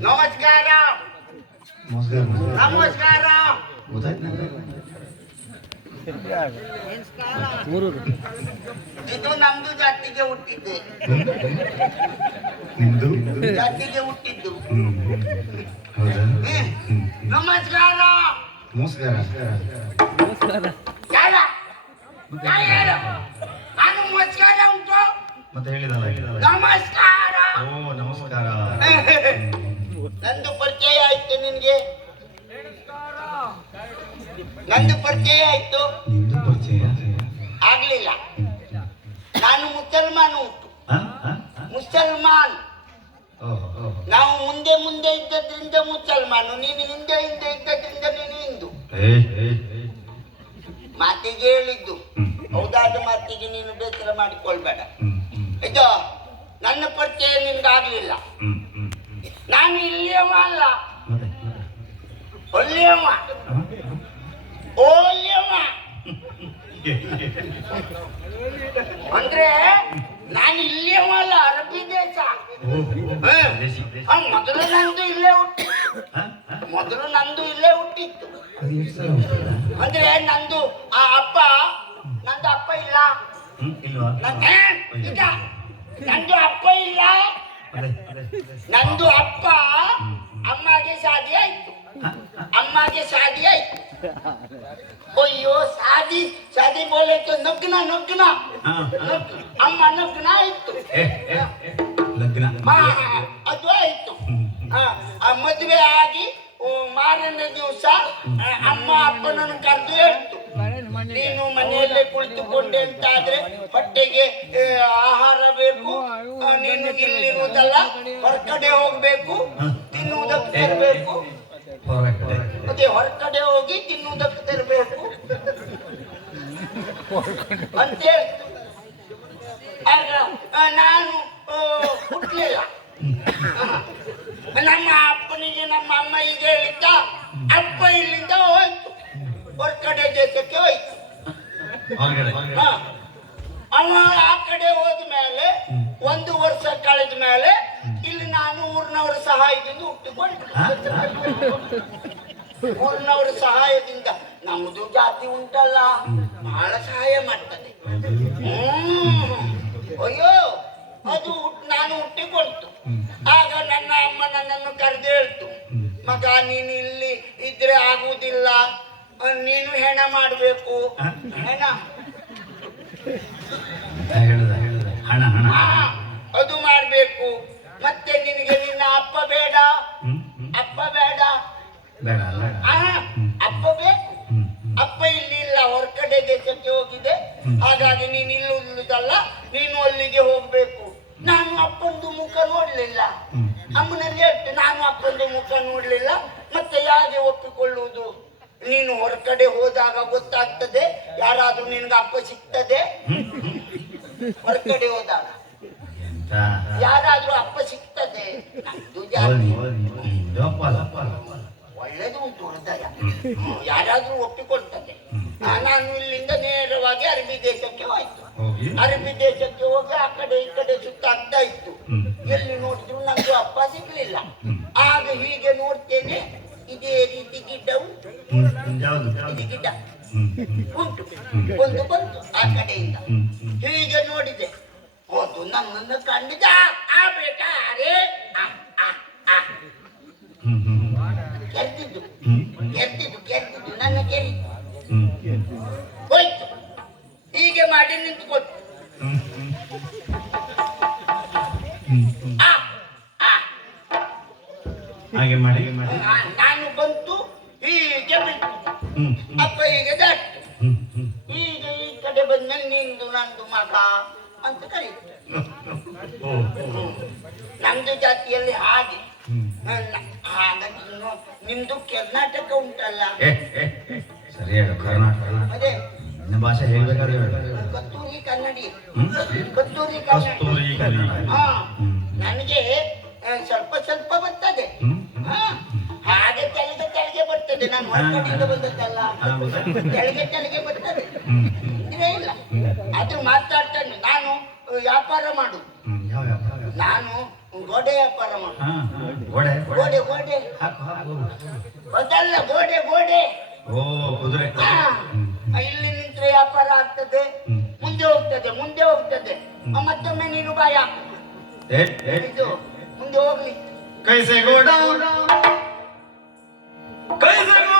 ನಮಸ್ಕಾರ. ನಮಸ್ಕಾರ ಇದು ನಮ್ದು ಜಾತಿಗೆ ಹುಟ್ಟಿದ್ದೆ. ಜಾತಿಗೆ ಹುಟ್ಟಿದ್ದು. ನಮಸ್ಕಾರ. ನಮಸ್ಕಾರ. ನಮಸ್ಕಾರ. ಉಂಟು. ಮತ್ತೆ ಹೇಳಿದಲ್ಲ ನಮಸ್ಕಾರ. ಓ ನಮಸ್ಕಾರ. ಪರಿಚಯ ಆಯ್ತು ನಿನ್ಗೆ? ನಂದು ಪರಿಚಯ ಆಯ್ತು. ಆಗ್ಲಿಲ್ಲ. ನಾನು ಮುಸಲ್ಮಾನ್ ಉಂಟು? ಮುಸಲ್ಮಾನ್. ನಾವು ಮುಂದೆ ಮುಂದೆ ಇದ್ದದ್ರಿಂದ ಮುಸಲ್ಮಾನು ನೀನು ಹಿಂದೆ ಹಿಂದೆ ಇದ್ದದ್ರಿಂದ ನೀನು ಹಿಂದೂ. ಮಾತಿಗೆ ಹೇಳಿದ್ದು. ಹೌದಾದ ಮಾತಿಗೆ ನೀನು ಬೇಸರ ಮಾಡಿಕೊಳ್ಬೇಡ. ಇದು ನನ್ನ ಪರಿಚಯ ನಿನ್ಗಾಗ್ಲಿಲ್ಲ. ನಾನು ಇಲ್ಲಿಯವ ಅಲ್ಲ? ಮತ್ತೆ? ಒಳ್ಳೆಯವ. ಅಂದ್ರೆ ನಾನು ಇಲ್ಲಿಯವ ಅಲ್ಲ ಅರಬ್ಬಿ ದೇಶ. ಮೊದಲು ನಂದು ಇಲ್ಲೇ ಹುಟ್ಟಿ? ಮೊದಲು ನಂದು ಇಲ್ಲೇ ಹುಟ್ಟಿತ್ತು. ಅಂದ್ರೆ ನಂದು ಆ ಅಪ್ಪ ನಂದು ಅಪ್ಪ ಇಲ್ಲ. ನಂದು ಅಪ್ಪ ಇಲ್ಲ. ನಂದು ಅಪ್ಪ ಅಮ್ಮಗೆ ಶಾದಿ ಆಯ್ತು. ಅಮ್ಮಗೆ ಶಾದಿ ಆಯ್ತು. ಅಯ್ಯೋ ಶಾದಿ ಶಾದಿ ಬೋಲೈತು तो ನಗ್ನ ನಗ್ನ. ಹಾ, ಹಾ. ನಗ್ನ. ಅಮ್ಮ ನಗ್ನ. ಆಯ್ತು ಅದು ಆಯ್ತು. ಹಾ, ಆ ಮದುವೆ ಆಗಿ ಓ, ಮಾರನೇ ದಿವಸ ಅಮ್ಮ ಅಪ್ಪನನ್ನು ಕರೆದು ಹೇಳ್ತು. ನೀನು ಮನೆಯಲ್ಲೇ ಕುಳಿತುಕೊಂಡೆ ಅಂತಾದ್ರೆ ಹೊಟ್ಟೆಗೆ ಏ, ಆಹಾರ ಬೇಕು ಆ, ನೀನು ಇಲ್ಲಿರುವುದಲ್ಲ ಹೊರಗಡೆ ಹೋಗ್ಬೇಕು ತಿನ್ನುವುದಕ್ಕೆ ತರಬೇಕು ಮತ್ತೆ ಹೊರಗಡೆ ಹೋಗಿ ತಿನ್ನುವುದಕ್ಕೆ ತರಬೇಕು ಅಂತ ನಾನು ಹುಟ್ಟಲಿಲ್ಲ ಹುಟ್ಲಿಲ್ಲ. ನಮ್ಮ ಅಪ್ಪನಿಗೆ ನಮ್ಮ ಅಮ್ಮ ಈಗ ಹೇಳಿದ್ದ ಅಪ್ಪ ಇಲ್ಲಿಂದ ಹೋಯ್ತು. ಹೊರಗಡೆ ದೇಶಕ್ಕೆ ಹೋಯ್ತು. ಹೊರಗಡೆ. ಹಾ. ಅವ ಒಂದು ವರ್ಷ ಕಳೆದ ಮೇಲೆ ಇಲ್ಲಿ ನಾನು ಊರಿನವರ ಸಹಾಯದಿಂದ ಹುಟ್ಟಿಕೊಂಡೆ? ಊರಿನವರ ಸಹಾಯದಿಂದ ನಮ್ಮದು ಜಾತಿ ಉಂಟಲ್ಲ ಬಹಳ ಸಹಾಯ ಮಾಡ್ತದೆ. ಅಯ್ಯೋ ಅದು ನಾನು ಹುಟ್ಟಿಕೊಳ್ತು ಆಗ ನನ್ನ ಅಮ್ಮ ನನ್ನನ್ನು ಕರೆದು ಹೇಳ್ತು ಮಗ ನೀನು ಇಲ್ಲಿ ಇದ್ರೆ ಆಗುವುದಿಲ್ಲ ನೀನು ಹೆಣ ಮಾಡಬೇಕು. ಹಣ. ಹೊರಗಡೆ ದೇಶಕ್ಕೆ ಹೋಗಿದೆ. ಹಾಗಾಗಿ ನೀನು ಇಲ್ಲುದಲ್ಲ ನೀನು ಅಲ್ಲಿಗೆ ಹೋಗ್ಬೇಕು. ನಾನು ಅಪ್ಪಂದು ಮುಖ ನೋಡ್ಲಿಲ್ಲ. ಅಮ್ಮನಲ್ಲಿ ಹೇಳ್ತೇನೆ ನಾನು ಅಪ್ಪಂದು ಮುಖ ನೋಡ್ಲಿಲ್ಲ. ಮತ್ತೆ ಯಾರಿಗೆ ಒಪ್ಪಿಕೊಳ್ಳುವುದು? ನೀನು ಹೊರಗಡೆ ಹೋದಾಗ ಗೊತ್ತಾಗ್ತದೆ ಯಾರಾದ್ರೂ ನಿನ್ಗೆ ಅಪ್ಪ ಸಿಗ್ತದೆ. ಹೊರಗಡೆ ಹೋದಾಗ. ಯಾರಾದ್ರೂ ಅಪ್ಪ ಸಿಗ್ತದೆ. ಒಳ್ಳೇದು ಉಂಟು ಹೃದಯ ಯಾರಾದ್ರೂ ಒಪ್ಪಿಕೊಳ್ತದೆ. ನಾನು ಇಲ್ಲಿಂದ ನೇರವಾಗಿ ಅರಬಿ ದೇಶಕ್ಕೆ ಹೋಯ್ತು. ಅರಬಿ ಅರಬ್ಬಿ ದೇಶಕ್ಕೆ ಹೋಗಿ ಆ ಕಡೆ ಈ ಕಡೆ ಸುತ್ತಾಗ್ತಾ ಇತ್ತು. ಎಲ್ಲಿ ನೋಡಿದ್ರು ನಂದು ಅಪ್ಪ ಸಿಗ್ಲಿಲ್ಲ. ಆಗ ಹೀಗೆ ನೋಡ್ತೇನೆ ಇದೇ ರೀತಿ ಗಿಡ್ಡ ಉಂಟು. ಇದು ಗಿಡ್ಡ ಉಂಟು. ಒಂದು ಬಂತು ಆ ಕಡೆಯಿಂದ. ಹೀಗೆ ನೋಡಿದೆ. ಅದು ನನ್ನನ್ನು ಕಂಡಿದ. ಹೀಗೆ ಮಾಡಿ ನಿಂತ್ಕೊಂಡು ಹಾಗೆ ಮಾಡಿ. ನಾನು ಬಂತು ಹೀಗೆ ಬಿಟ್ಟು ಅಪ್ಪ ಹೀಗೆ ದಾಟು ಹ್ಮ್, ಹ್ಮ್. ಈಗ ಈ ಕಡೆ ಬಂದ್ಮೇಲೆ ನಿಂದು ನಂದು ಮಗ ಅಂತ ಕರೀತಾರೆ. ನಮ್ದು ಜಾತಿಯಲ್ಲಿ ಹಾಗೆ. ಹಾಗಾಗಿ ನಿಮ್ದು ಕರ್ನಾಟಕ ಉಂಟಲ್ಲ. ಏ, ಏ, ಏ. ಸರಿ ಹೇಳು ಕರ್ನಾಟಕ ಅದೇ. ನಿಮ್ಮ ಭಾಷೆ ಹೇಳ್ಬೇಕಾದ್ರೆ ಕಸ್ತೂರಿ ಕನ್ನಡಿ. ಕಸ್ತೂರಿ ಕಸ್ತೂರಿ ಕನ್ನಡಿ. ನನಗೆ ಸ್ವಲ್ಪ ಸ್ವಲ್ಪ ಬರ್ತದೆ. ಹಾಗೆ ತೆಳಗೆ ತೆಳಗೆ ಬರ್ತದೆ. ನಾನು ಹೊರಗಡೆಯಿಂದ ಬಂದದ್ದಲ್ಲ. ತೆಳಗೆ ತೆಳಗೆ ಬರ್ತದೆ. ಇದೇ ಇಲ್ಲ. ಅದು ಮಾತಾಡ್ತಾನೆ. ನಾನು ವ್ಯಾಪಾರ ಮಾಡು. ನಾನು ಗೋಡೆ ವ್ಯಾಪಾರ ಮಾಡು. ಗೋಡೆ? ಗೋಡೆ ಗೋಡೆ. ಗೊತ್ತಲ್ಲ ಗೋಡೆ ಗೋಡೆ. ಓ ಕುದುರೆ ಹೋಗ್ತದೆ ಮುಂದೆ ಹೋಗ್ತದೆ. ಮತ್ತೊಮ್ಮೆ ನೀನು ಬಾಯ ಇದು ಮುಂದೆ ಹೋಗ್ಲಿ. ಕೈಸೆಗೌಡ ಕೈಸೆಗೌಡ